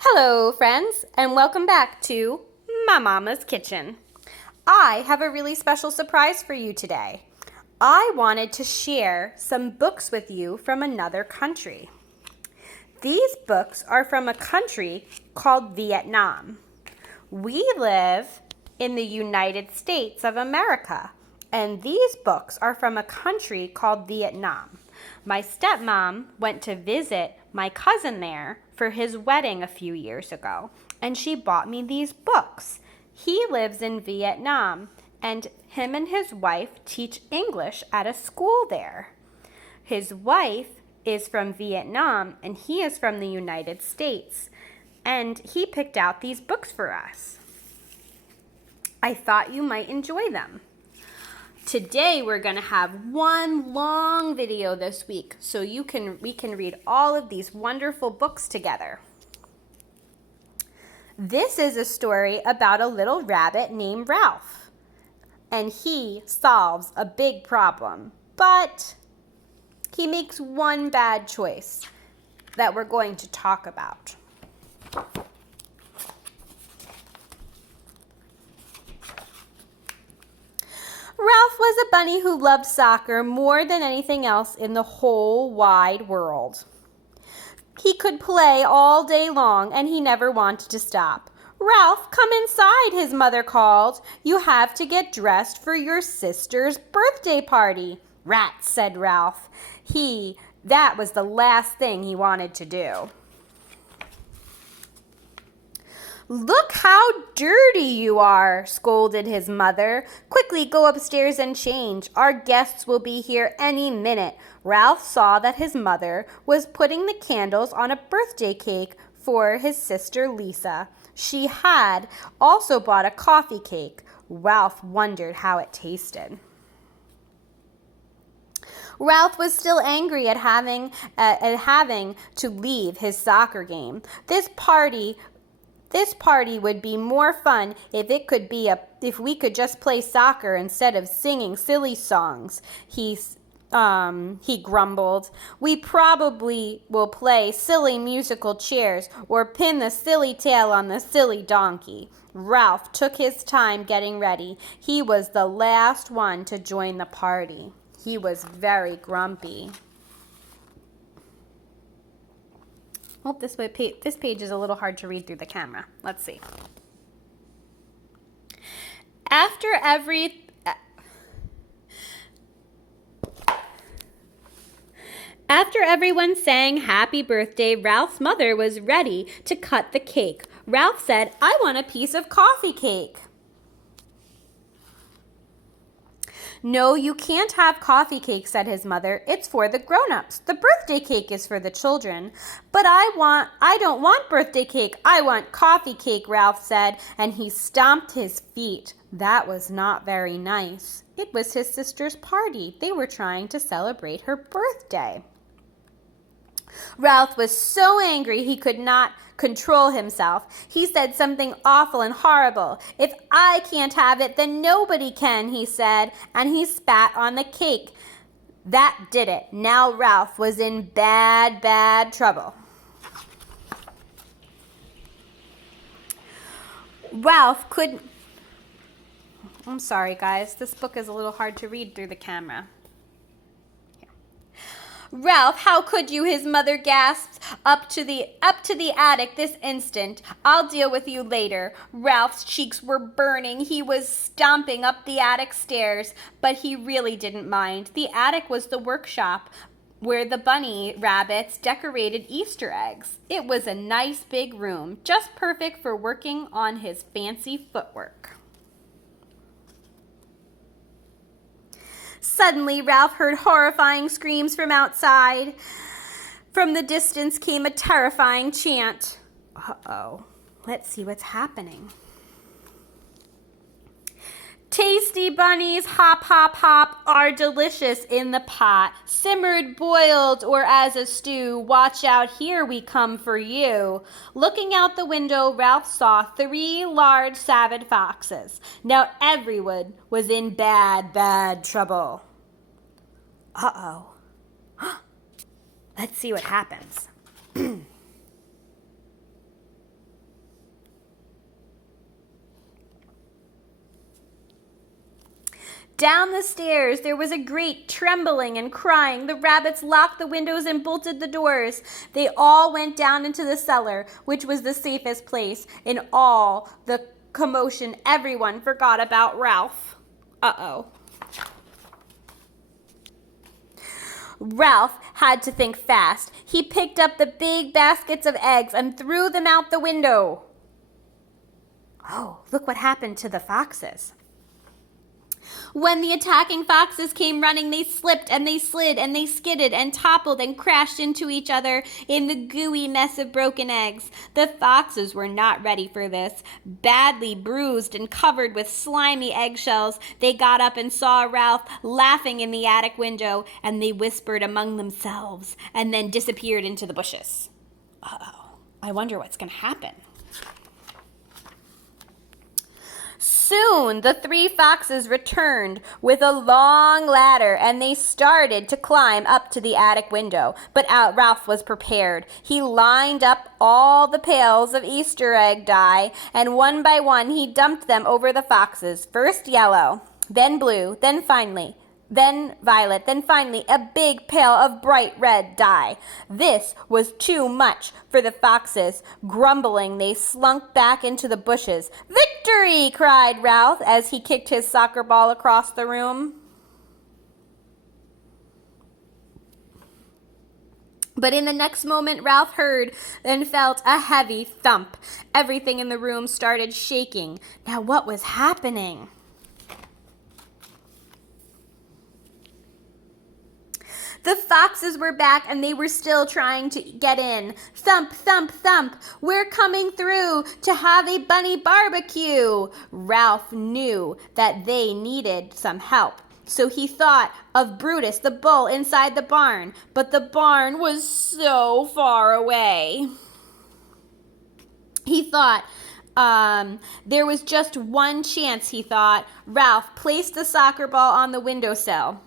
Hello, friends, and welcome back to My Mama's Kitchen. I have a really special surprise for you today. I wanted to share some books with you from another country. These books are from a country called Vietnam. We live in the United States of America, and these books are from a country called Vietnam. My stepmom went to visit my cousin there for his wedding a few years ago, and she bought me these books. He lives in Vietnam, and him and his wife teach English at a school there. His wife is from Vietnam, and he is from the United States, and he picked out these books for us. I thought you might enjoy them. Today we're going to have one long video this week so we can read all of these wonderful books together. This is a story about a little rabbit named Ralph, and he solves a big problem, but he makes one bad choice that we're going to talk about. Ralph was a bunny who loved soccer more than anything else in the whole wide world. He could play all day long, and he never wanted to stop. "Ralph, come inside," his mother called. "You have to get dressed for your sister's birthday party." "Rats," said Ralph. That was the last thing he wanted to do. "Look how dirty you are," scolded his mother. "Quickly go upstairs and change. Our guests will be here any minute." Ralph saw that his mother was putting the candles on a birthday cake for his sister Lisa. She had also bought a coffee cake. Ralph wondered how it tasted. Ralph was still angry at having to leave his soccer game. This party would be more fun if we could just play soccer instead of singing silly songs, he grumbled. "We probably will play silly musical chairs or pin the silly tail on the silly donkey." Ralph took his time getting ready. He was the last one to join the party. He was very grumpy. Oh, this page is a little hard to read through the camera. Let's see. After everyone sang happy birthday, Ralph's mother was ready to cut the cake. Ralph said, "I want a piece of coffee cake." "No, you can't have coffee cake," said his mother. "It's for the grown-ups. The birthday cake is for the children." "But I don't want birthday cake. I want coffee cake," Ralph said, and he stomped his feet. That was not very nice. It was his sister's party. They were trying to celebrate her birthday. Ralph was so angry he could not control himself. He said something awful and horrible. "If I can't have it, then nobody can," he said, and he spat on the cake. That did it. Now Ralph was in bad, bad trouble. I'm sorry, guys. This book is a little hard to read through the camera. "Ralph, how could you?" his mother gasped. Up to the attic this instant. I'll deal with you later." Ralph's cheeks were burning. He was stomping up the attic stairs, but he really didn't mind. The attic was the workshop where the bunny rabbits decorated Easter eggs. It was a nice big room, just perfect for working on his fancy footwork. Suddenly, Ralph heard horrifying screams from outside. From the distance came a terrifying chant. Uh-oh, let's see what's happening. "Tasty bunnies, hop, hop, hop, are delicious in the pot. Simmered, boiled, or as a stew. Watch out, here we come for you." Looking out the window, Ralph saw 3 large savage foxes. Now everyone was in bad, bad trouble. Uh-oh. Let's see what happens. Down the stairs, there was a great trembling and crying. The rabbits locked the windows and bolted the doors. They all went down into the cellar, which was the safest place. In all the commotion, everyone forgot about Ralph. Uh-oh. Ralph had to think fast. He picked up the big baskets of eggs and threw them out the window. Oh, look what happened to the foxes. When the attacking foxes came running, they slipped and they slid and they skidded and toppled and crashed into each other in the gooey mess of broken eggs. The foxes were not ready for this. Badly bruised and covered with slimy eggshells, they got up and saw Ralph laughing in the attic window, and they whispered among themselves and then disappeared into the bushes. Uh-oh, I wonder what's going to happen. Soon the three foxes returned with a long ladder, and they started to climb up to the attic window. But Ralph was prepared. He lined up all the pails of Easter egg dye, and one by one he dumped them over the foxes. First yellow, then blue, then violet, then finally a big pail of bright red dye. This was too much for the foxes. Grumbling, they slunk back into the bushes. "Victory!" cried Ralph as he kicked his soccer ball across the room. But in the next moment, Ralph heard and felt a heavy thump. Everything in the room started shaking. Now, what was happening? The foxes were back, and they were still trying to get in. Thump, thump, thump. "We're coming through to have a bunny barbecue." Ralph knew that they needed some help. So he thought of Brutus the bull inside the barn, but the barn was so far away. He thought, there was just one chance, he thought. Ralph placed the soccer ball on the windowsill.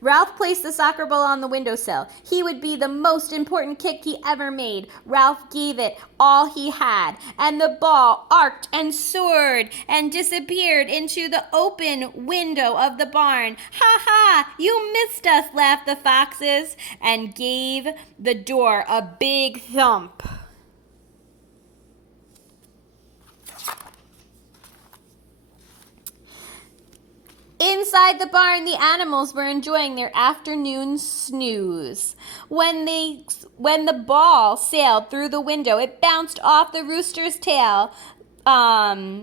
Ralph placed the soccer ball on the windowsill. He would be the most important kick he ever made. Ralph gave it all he had, and the ball arced and soared and disappeared into the open window of the barn. "Ha ha! You missed us," laughed the foxes, and gave the door a big thump. Inside the barn, the animals were enjoying their afternoon snooze. When the ball sailed through the window, it bounced off the rooster's tail. "Yike-a-doodle-doo!"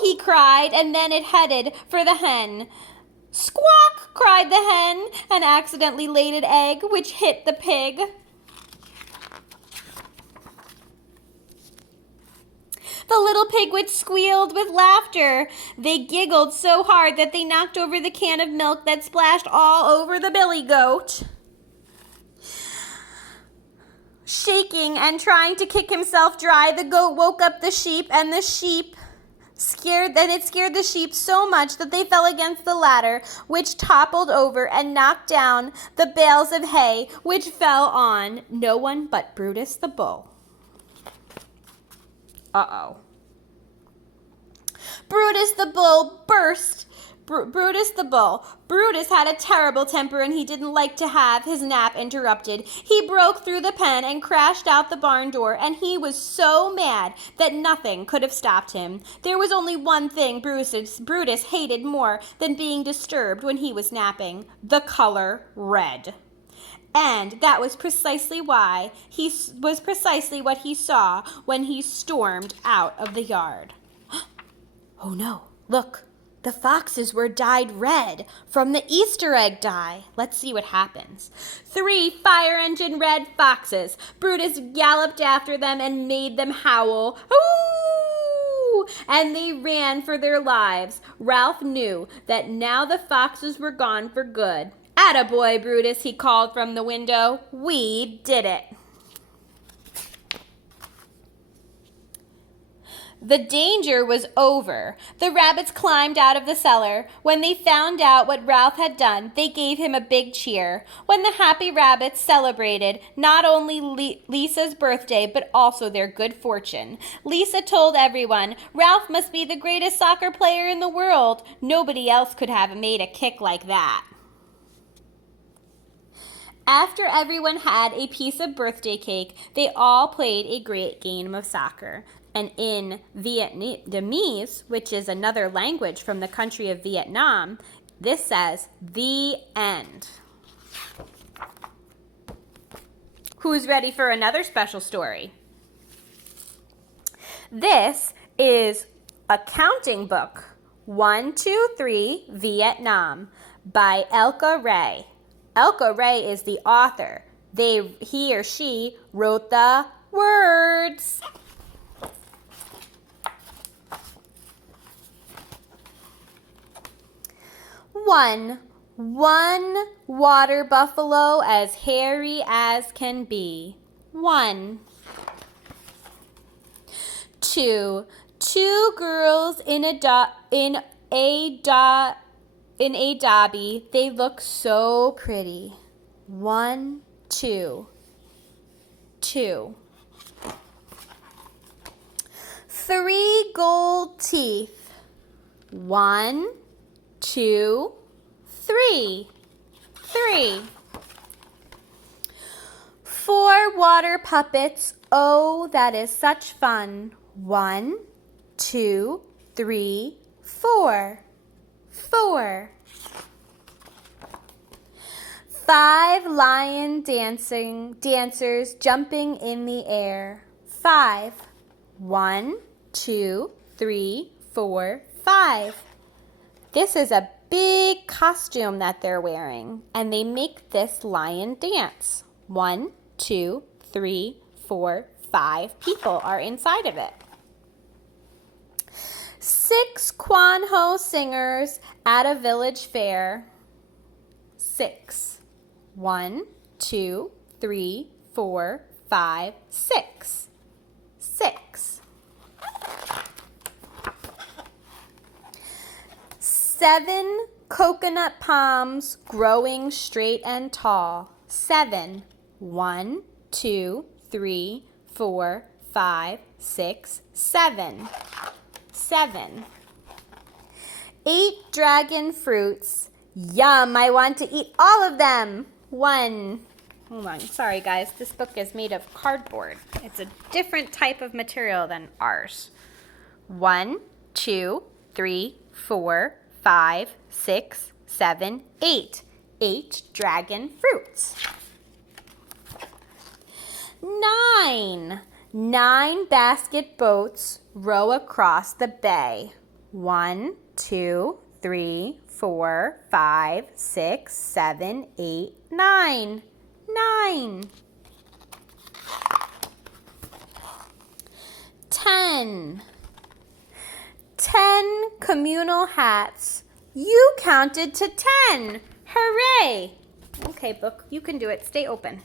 he cried, and then it headed for the hen. "Squawk!" cried the hen, and accidentally laid an egg, which hit the pig. The little pigwits squealed with laughter. They giggled so hard that they knocked over the can of milk that splashed all over the billy goat. Shaking and trying to kick himself dry, the goat woke up the sheep, and it scared the sheep so much that they fell against the ladder, which toppled over and knocked down the bales of hay, which fell on no one but Brutus the bull. Uh-oh. Brutus the bull burst. Brutus had a terrible temper, and he didn't like to have his nap interrupted. He broke through the pen and crashed out the barn door, and he was so mad that nothing could have stopped him. There was only one thing Brutus hated more than being disturbed when he was napping: the color red. And that was precisely what he saw when he stormed out of the yard. Oh no, look, the foxes were dyed red from the Easter egg dye. Let's see what happens. 3 fire engine red foxes. Brutus galloped after them and made them howl. Ooh! And they ran for their lives. Ralph knew that now the foxes were gone for good. "Attaboy, Brutus," he called from the window. "We did it." The danger was over. The rabbits climbed out of the cellar. When they found out what Ralph had done, they gave him a big cheer. When the happy rabbits celebrated not only Lisa's birthday, but also their good fortune, Lisa told everyone, Ralph must be the greatest soccer player in the world. Nobody else could have made a kick like that. After everyone had a piece of birthday cake, they all played a great game of soccer. And in Vietnamese, which is another language from the country of Vietnam, this says, the end. Who's ready for another special story? This is a counting book, 1, 2, 3, Vietnam, by Elka Ray. Elka Ray is the author. He or she wrote the words. One water buffalo as hairy as can be. 1. 2 girls in a dobby. They look so pretty. 1, 2. 2. 3 gold teeth. 1, 2, 3. 3. 4 water puppets. Oh, that is such fun. 1, 2, 3, 4. 4. 5 lion dancers jumping in the air. 5. 1, 2, 3, 4, 5. This is a big costume that they're wearing, and they make this lion dance. 1, 2, 3, 4, 5 people are inside of it. 6 Quan Ho singers at a village fair. 6. 1, 2, 3, 4, 5, 6. 6. 7 coconut palms growing straight and tall. 7. 1, 2, 3, 4, 5, 6, 7. 7. 8 dragon fruits. Yum, I want to eat all of them. 1. Hold on, sorry guys, this book is made of cardboard. It's a different type of material than ours. 1, 2, 3, 4, 5, 6, 7, 8. 8 dragon fruits. 9. 9 basket boats row across the bay. 1, 2, 3, 4, 5, 6, 7, 8, 9. 9. 10. 10 communal hats. You counted to 10. Hooray! Okay, book, you can do it. Stay open.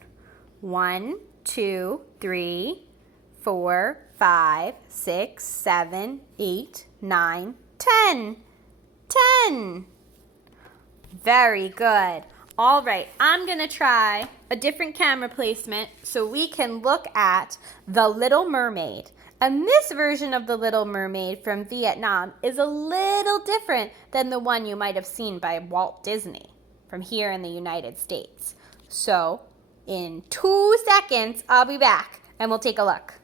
1, 2, 3, 4, 5, 6, 7, 8, 9, 10. 10. Very good. All right, I'm going to try a different camera placement so we can look at The Little Mermaid. And this version of The Little Mermaid from Vietnam is a little different than the one you might have seen by Walt Disney from here in the United States. So in 2 seconds, I'll be back and we'll take a look.